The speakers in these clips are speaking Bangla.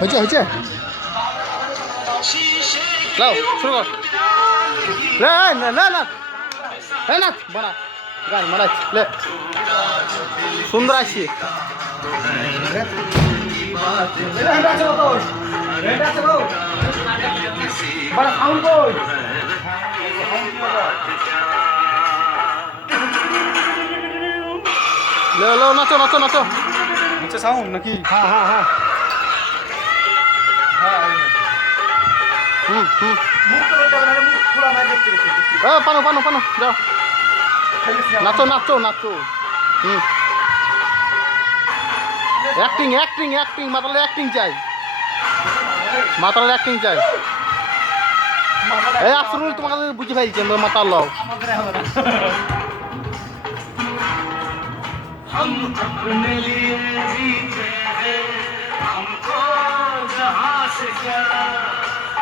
হয়েছে হয়েছে লাও শুরু কর লে না না না না বড়া গান মারাই লে সুন্দর আসছে বড়া সাউন্ড কই লে লো নাচো নাচো নাচো নিচে সাউন্ড নাকি? হ্যাঁ হ্যাঁ হ্যাঁ পানো পানো পানো যাও নাচো নাচো নাচো অ্যাক্টিং অ্যাক্টিং অ্যাক্টিং মাতালে অ্যাক্টিং চাই মাতালে অ্যাক্টিং চাই এই আসরুল তোমাকে বুঝে ফেলছি আমরা মাতাল লও हम अपने लिए जीते हैं हमको जहां से क्या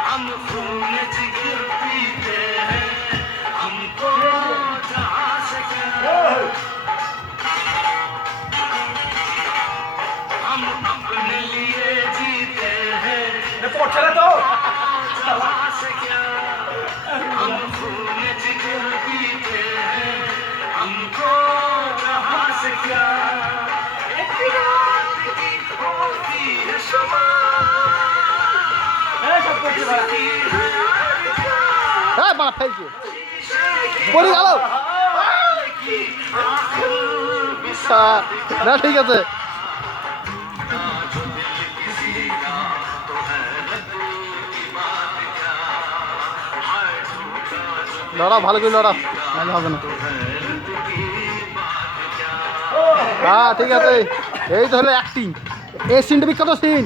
हम खून जिगर पीते हैं हमको जहां से क्या हम अपने लिए जीते हैं जहां से क्या हम खून जिगर पीते हैं हमको जहां से क्या বাড়া ফেলছে পড়ে গেল না ঠিক আছে লড়া ভালো করে লড়া নাহলে হবে না হ্যাঁ ঠিক আছে এই তো হলো অ্যাক্টিং এই সিনটা বিখ্যাত সিন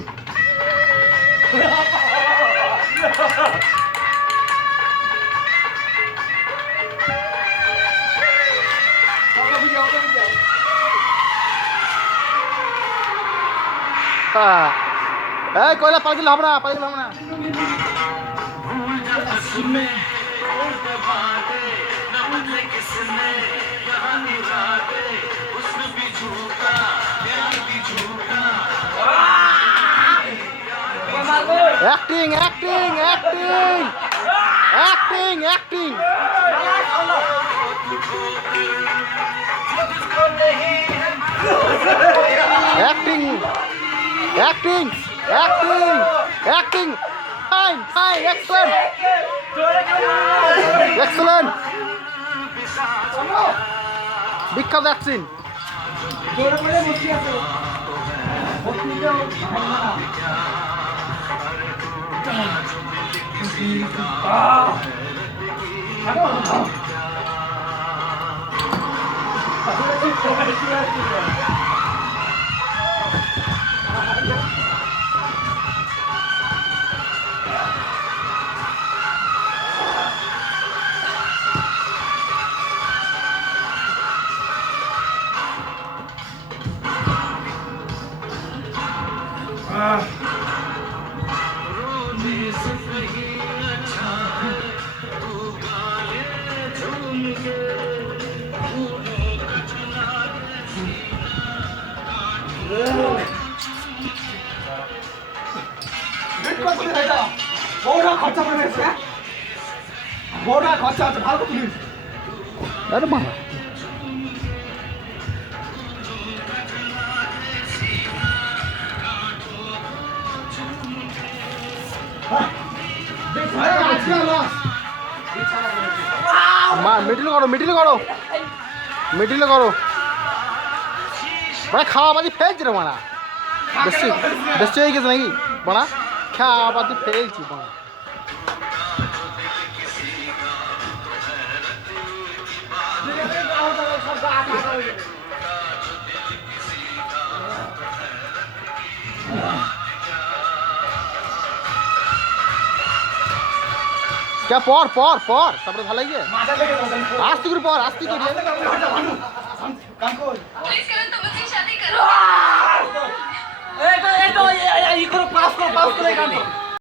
এই কয়লা পাই দিলে হবে না পাই দিলে হবে না Acting, acting, acting, acting, acting. Acting, acting, acting, acting. Fine, fine, excellent, excellent. বিখ্যাত অ্যাকশন বড়া খরচা করে গেছে বড়া খরচা আছে ভালো করে তুলিস আরে মা মা মিডিল করো মিডিল করো মিডিল করো মানে খাওয়া বাদি ফেলছি রে মানা বেশি বেশি হয়ে গেছে নাকি বানা খাওয়া বাদি ফেলছি বানা क्या पर पर पर তারপরে ভালো লাগে আস্তে করে পর আস্তে করে पुलिस करो तो मुझसे शादी करो এই তো এই তো এই করো পাস করো গান